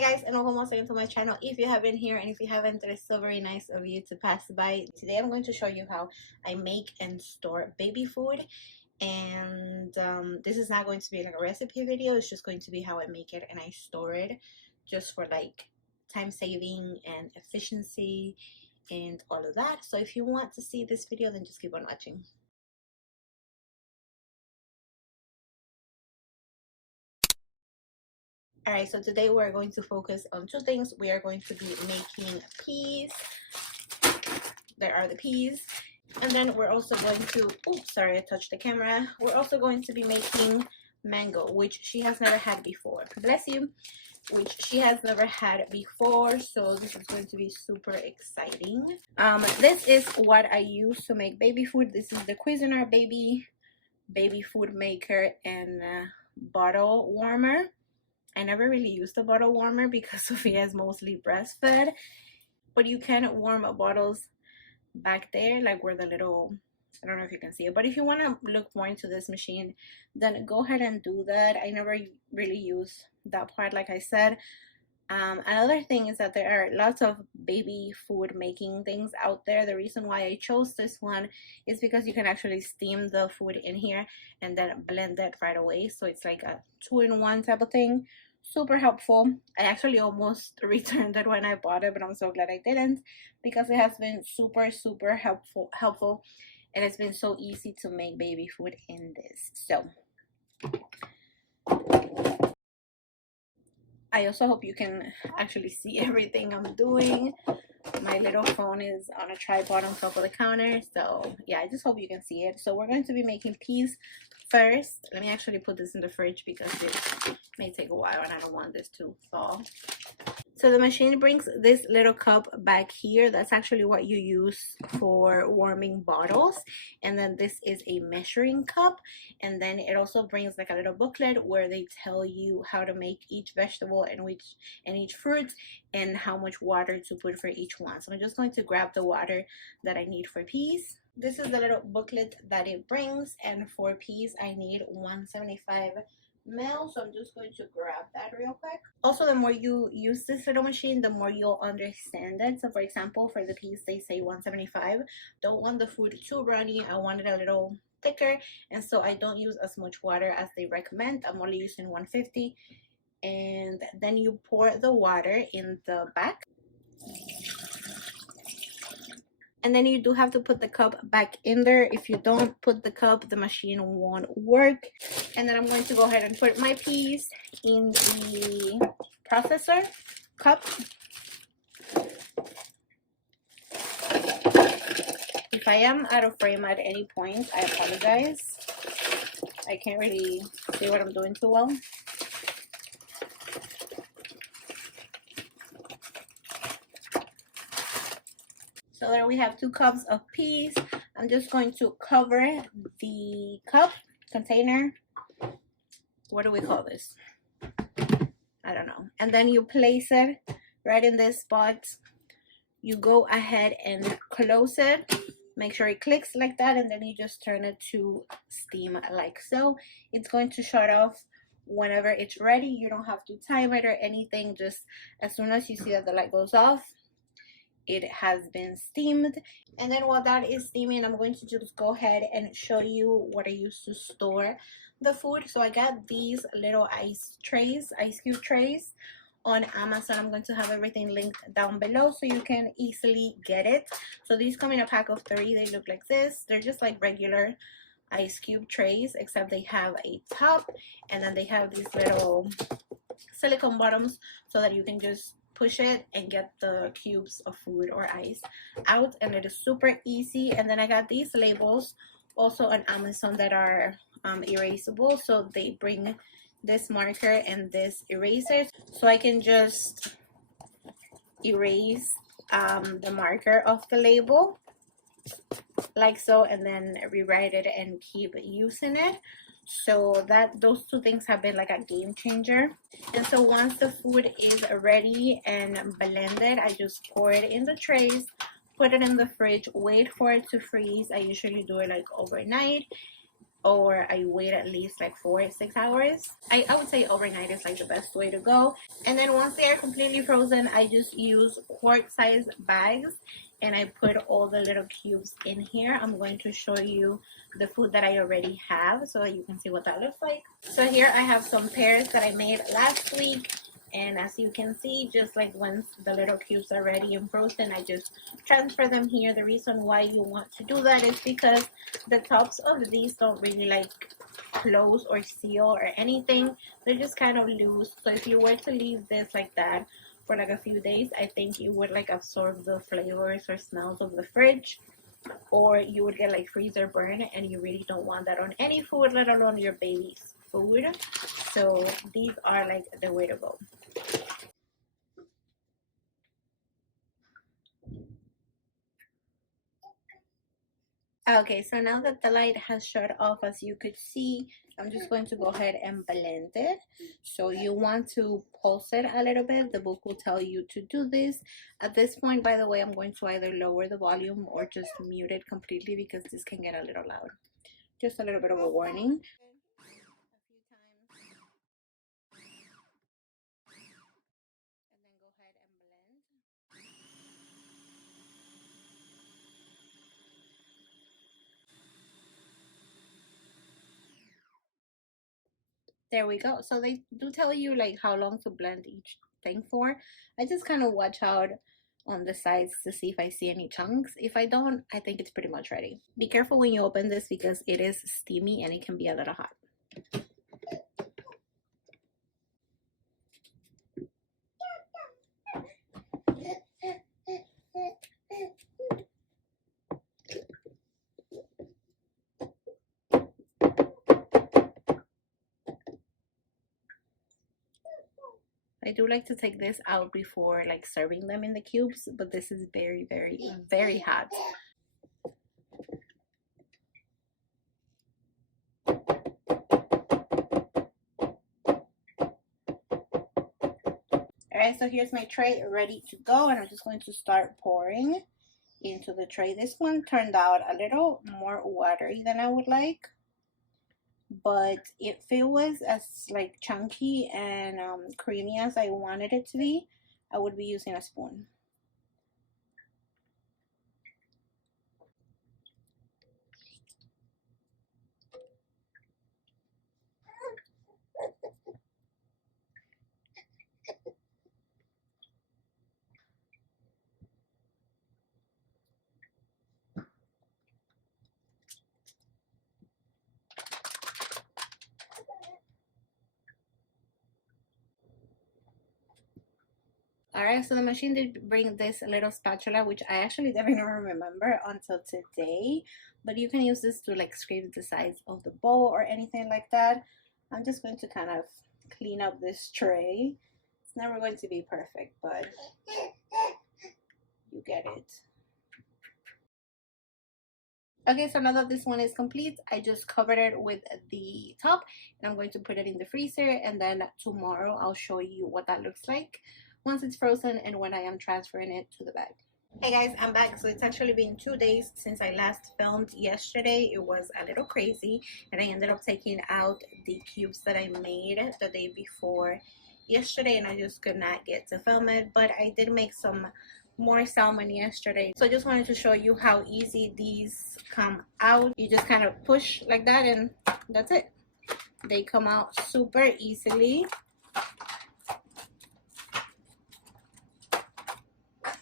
Hi guys, and welcome once again to my channel. If you have been here and if you haven't, it is so very nice of you to pass by. Today I'm going to show you how I make and store baby food, and this is not going to be like a recipe video. It's just going to be how I make it and I store it, just for like time saving and efficiency and all of that. So if you want to see this video, then just keep on watching. Alright, so today we're going to focus on two things. We are going to be making peas. There are the peas. And then we're also going to, oops, sorry, I touched the camera. We're also going to be making mango, which she has never had before. Bless you. Which she has never had before. So this is going to be super exciting. This is what I use to make baby food. This is the Cuisinart baby food maker and bottle warmer. I never really used the bottle warmer because Sophia is mostly breastfed, but you can warm up bottles back there, like where the little, I don't know if you can see it, but if you want to look more into this machine, then go ahead and do that. I never really use that part, like I said. Another thing is that there are lots of baby food making things out there. The reason why I chose this one is because you can actually steam the food in here and then blend it right away. So it's like a 2-in-1 type of thing. Super helpful. I actually almost returned it when I bought it, but I'm so glad I didn't, because it has been super helpful, and it's been so easy to make baby food in this. So I also hope you can actually see everything I'm doing. My little phone is on a tripod on top of the counter, so yeah, I just hope you can see it. So we're going to be making peas first. Let me actually put this in the fridge because it may take a while and I don't want this to thaw. So the machine brings this little cup back here. That's actually what you use for warming bottles. And then this is a measuring cup. And then it also brings like a little booklet where they tell you how to make each vegetable and each fruit and how much water to put for each one. So I'm just going to grab the water that I need for peas. This is the little booklet that it brings, and for peas I need 175 ml, so I'm just going to grab that real quick. Also, the more you use this little machine, the more you'll understand it. So for example, for the peas they say 175. Don't want the food too runny, I want it a little thicker, and so I don't use as much water as they recommend. I'm only using 150. And then you pour the water in the back, and then you do have to put the cup back in there. If you don't put the cup, the machine won't work. And then I'm going to go ahead and put my peas in the processor cup. If I am out of frame at any point, I apologize. I can't really see what I'm doing too well. So there we have 2 cups of peas. I'm just going to cover the cup container. What do we call this? I don't know. And then you place it right in this spot. You go ahead and close it. Make sure it clicks like that, and then you just turn it to steam like so. It's going to shut off whenever it's ready. You don't have to time it or anything. Just as soon as you see that the light goes off, it has been steamed. And then while that is steaming, I'm going to just go ahead and show you what I use to store the food. So I got these little ice cube trays on Amazon. I'm going to have everything linked down below so you can easily get it. So these come in a pack of 3. They look like this. They're just like regular ice cube trays, except they have a top, and then they have these little silicone bottoms so that you can just push it and get the cubes of food or ice out, and it is super easy. And then I got these labels also on Amazon that are erasable. So they bring this marker and this eraser, so I can just erase the marker of the label like so, and then rewrite it and keep using it. So that those 2 things have been like a game changer. And so once the food is ready and blended, I just pour it in the trays, put it in the fridge, wait for it to freeze. I usually do it like overnight, or I wait at least like 4 or 6 hours. I would say overnight is like the best way to go. And then once they are completely frozen, I just use quart size bags and I put all the little cubes in here. I'm going to show you the food that I already have so that you can see what that looks like. So here I have some pears that I made last week. And as you can see, just like once the little cubes are ready and frozen, I just transfer them here. The reason why you want to do that is because the tops of these don't really like close or seal or anything. They're just kind of loose. So if you were to leave this like that for like a few days, I think it would like absorb the flavors or smells of the fridge, or you would get like freezer burn, and you really don't want that on any food, let alone your baby's food. So these are like the way to go. Okay, so now that the light has shut off, as you could see, I'm just going to go ahead and blend it. So you want to pulse it a little bit. The book will tell you to do this. At this point, by the way, I'm going to either lower the volume or just mute it completely because this can get a little loud. Just a little bit of a warning. There we go. So they do tell you like how long to blend each thing for. I just kind of watch out on the sides to see if I see any chunks. If I don't, I think it's pretty much ready. Be careful when you open this because it is steamy and it can be a little hot. I do like to take this out before like serving them in the cubes, but this is very, very, very hot. Alright, so here's my tray ready to go, and I'm just going to start pouring into the tray. This one turned out a little more watery than I would like, but if it was as like chunky and creamy as I wanted it to be, I would be using a spoon. Alright, so the machine did bring this little spatula, which I actually didn't even remember until today. But you can use this to like scrape the sides of the bowl or anything like that. I'm just going to kind of clean up this tray. It's never going to be perfect, but you get it. Okay, so now that this one is complete, I just covered it with the top, and I'm going to put it in the freezer, and then tomorrow I'll show you what that looks like once it's frozen and when I am transferring it to the bag. Hey guys, I'm back. So it's actually been 2 days since I last filmed. Yesterday it was a little crazy, and I ended up taking out the cubes that I made the day before yesterday, and I just could not get to film it. But I did make some more salmon yesterday, so I just wanted to show you how easy these come out. You just kind of push like that and that's it. They come out super easily.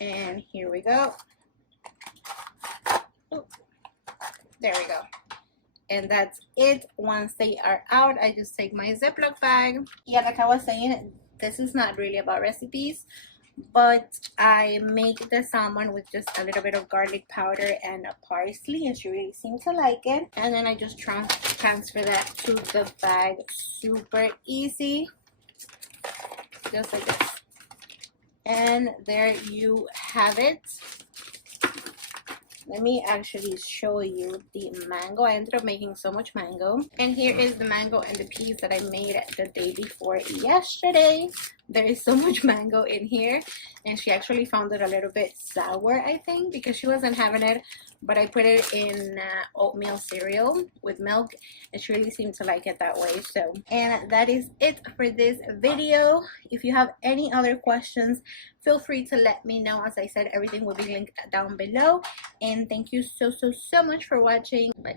And here we go. Ooh, there we go. And that's it. Once they are out, I just take my Ziploc bag. Yeah, like I was saying, this is not really about recipes, but I make the salmon with just a little bit of garlic powder and a parsley, and she really seemed to like it. And then I just transfer that to the bag. Super easy, just like this. And there you have it. Let me actually show you the mango. I ended up making so much mango. And here is the mango and the peas that I made the day before yesterday. there is so much mango in here, and she actually found it a little bit sour, I think, because she wasn't having it. But I put it in oatmeal cereal with milk, and she really seemed to like it that way. So, and that is it for this video. If you have any other questions, feel free to let me know. As I said, everything will be linked down below. And thank you so much for watching. Bye.